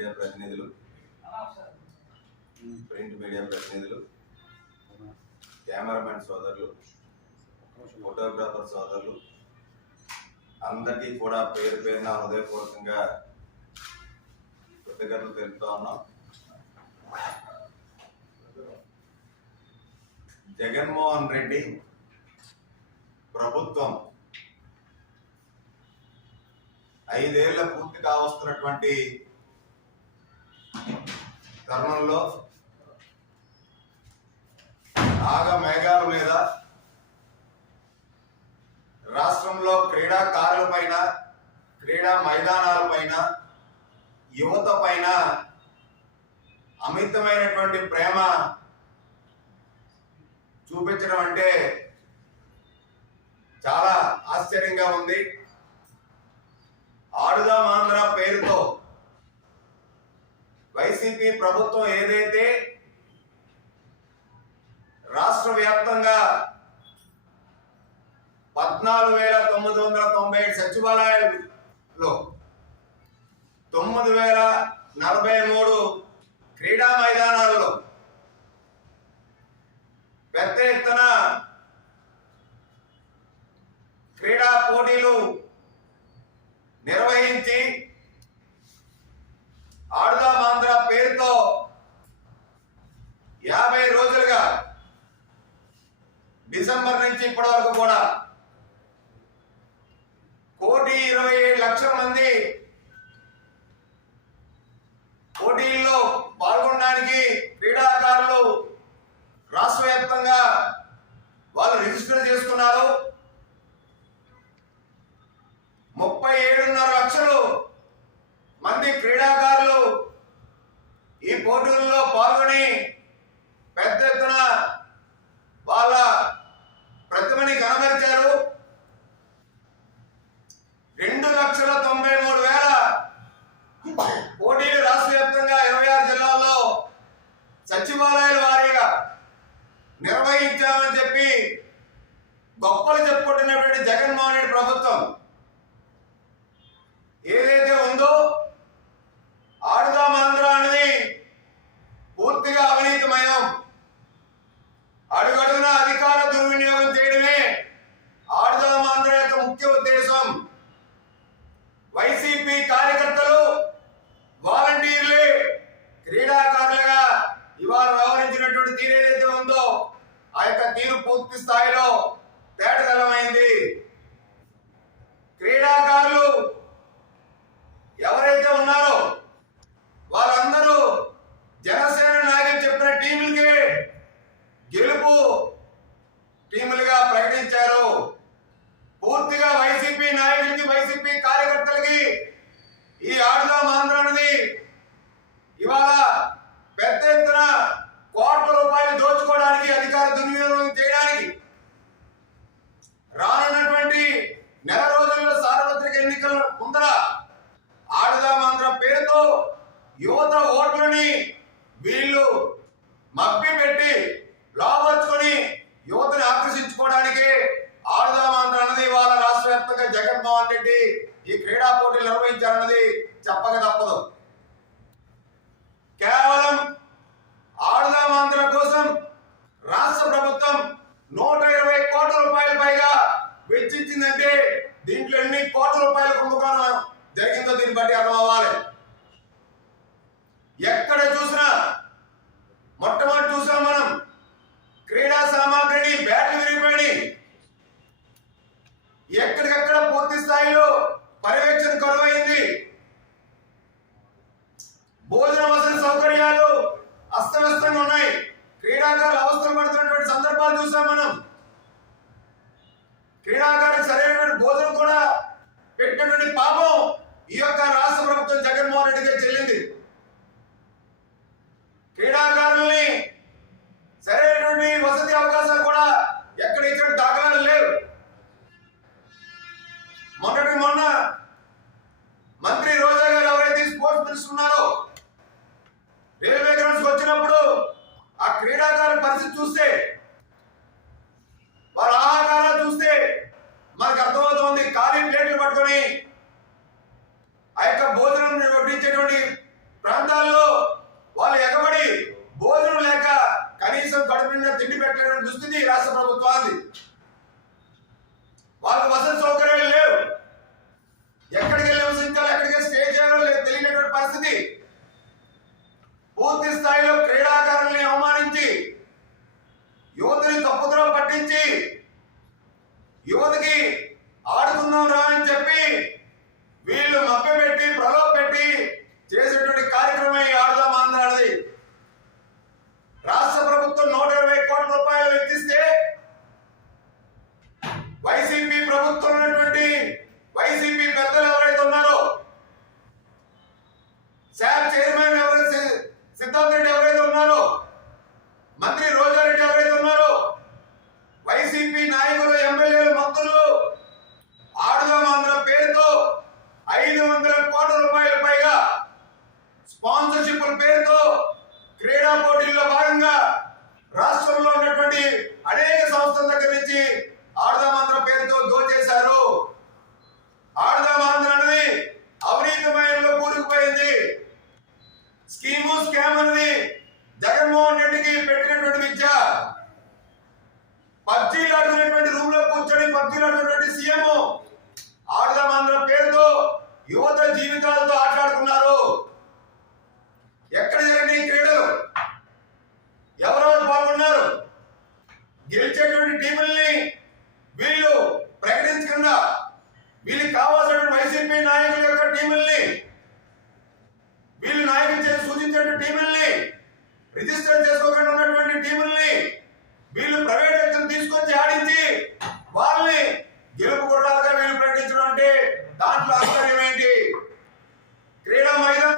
Media ప్రతినిధులు. Print media ప్రతినిధులు. Cameramen సోదరులు. ఫోటోగ్రాఫర్ సోదరులు. అందరికీ కూడా పేరు పేరున హృదయపూర్వకంగా కృతజ్ఞతలు తెలుపుతా ఉన్నాం. జగన్మోహన్ రెడ్డి ప్రభుత్వం ఐదేళ్ళ పూర్తి కావస్తున్నటువంటి తరుణంలో నాగ మేఘాల మీద రాష్ట్రంలో క్రీడాకారుల పైన క్రీడా మైదానాల పైన యువత పైన అమితమైనటువంటి ప్రేమ చూపించడం అంటే చాలా ఆశ్చర్యంగా ఉంది. ఆడుదాం ఆంధ్ర పేరుతో వైసీపీ ప్రభుత్వం ఏదైతే రాష్ట్ర వ్యాప్తంగా పద్నాలుగు వేల తొమ్మిది వందల తొంభై ఏడు సచివాలయాల్లో తొమ్మిది వేల నలభై మూడు క్రీడా మైదానాల్లో పెద్ద ఎత్తున క్రీడా పోటీలు నిర్వహించి ఆడుదాం ఆంధ్ర పేరుతో యాభై రోజులుగా డిసెంబర్ నుంచి ఇప్పటి వరకు కూడా కోటి ఇరవై ఏడు లక్షల మంది పోటీల్లో పాల్గొనడానికి క్రీడాకారులు రాష్ట్ర వ్యాప్తంగా వాళ్ళు రిజిస్టర్ చేసుకున్నారు. ముప్పై ఏడున్నర లక్షలు మంది క్రీడాకారులు ఈ పోటీల్లో పాల్గొని పెద్ద ఎత్తున వాళ్ళ ప్రతిభని కనబరిచారు రెండు లక్షల తొంభై మూడు వేల పోటీలు రాష్ట్ర వ్యాప్తంగా ఇరవై ఆరు జిల్లాల్లో సచివాలయాల వారీగా నిర్వహించామని చెప్పి గొప్పలు చెప్పుకుంటున్నటువంటి జగన్మోహన్ రెడ్డి ప్రభుత్వం ఏదైతే ఉందో ఆడుదాం ఆంధ్ర అనేది పూర్తిగా అవినీతిమయం. అడుగడుగున అధికార దుర్వినియోగం చేయడమే ఆడుదాం ఆంధ్ర యొక్క ముఖ్య ఉద్దేశం. వైసీపీ కార్యకర్తలు వాలంటీర్లే క్రీడాకారులుగా ఇవాళ వ్యవహరించినటువంటి తీరు ఏదైతే ఉందో ఆ యొక్క తీరు పూర్తి స్థాయిలో తేటతెల్లమైంది క్రీడాకారులు ఎవరైతే ఉన్నారో వాళ్ళందరూ జనసేన నాయకులు చెప్పిన టీములకి గెలుపు టీములుగా ప్రకటించారు పూర్తిగా వైసీపీ నాయకులకి వైసీపీ కార్యకర్తలకి ఈ ఆడుదాం ఆంధ్ర అనేది ఇవాళ పెద్ద ఎత్తున కోట్ల రూపాయలు దోచుకోవడానికి అధికార దుర్వినియోగం చేయడానికి రానున్నటువంటి నెల రోజుల్లో సార్వత్రిక ఎన్నికల ముందర ఆడుదాం ఆంధ్ర పేరుతో యువత ఓట్లని వీళ్ళు మప్పి పెట్టి లాభర్చుకొని యువతని ఆకర్షించుకోవడానికి ఆడుదాం అన్నది ఇవాళ రాష్ట్ర వ్యాప్తంగా జగన్మోహన్ రెడ్డి ఈ క్రీడా పోటీలు నిర్వహించారన్నది చెప్పక తప్పదు. కేవలం ఆడదామాంధ్ర కోసం రాష్ట్ర ప్రభుత్వం నూట ఇరవై కోట్ల రూపాయల పైగా వెచ్చించిందంటే దీంట్లో ఎన్ని కోట్ల రూపాయల కుంభకోణం జరిగిందో దీన్ని బట్టి అర్థం అవ్వాలి ఎక్కడ చూసినా మొట్టమొదటి చూసాం మనం క్రీడా సామాగ్రిని బ్యాట్లు విరిగిపోయి ఎక్కడికెక్కడ పూర్తి స్థాయిలో పర్యవేక్షణ కొలువైంది. భోజన వసతి సౌకర్యాలు అస్తవ్యస్తంగా ఉన్నాయి. క్రీడాకారులు అవసరం పడుతున్నటువంటి సందర్భాలు చూసాం మనం. క్రీడాకారులు సరైనటువంటి భోజనం కూడా పెట్టినటువంటి పాపం ఈ యొక్క రాష్ట్ర ప్రభుత్వం జగన్మోహన్ రెడ్డి గారు చెల్లింది. క్రీడాకారుల్ని సరైనటువంటి వసతి అవకాశాలు కూడా ఎక్కడ ఇక్కడ దాఖలాలు లేవు. మొన్నటి మొన్న మంత్రి రోజా గారు ఎవరైతే స్పోర్ట్స్ మినిస్టర్ ఉన్నారో రైల్వే గ్రౌండ్స్ వచ్చినప్పుడు ఆ క్రీడాకారుల పరిస్థితి చూస్తే పరిస్థితి. పూర్తి స్థాయిలో క్రీడాకారుల్ని అవమానించి యువతిని తప్పుదలో పట్టించి యువతికి ఆడుకుందాం రా అని చెప్పి వీళ్ళు నప్పి said, రిజిస్టర్ చేసుకోకుండా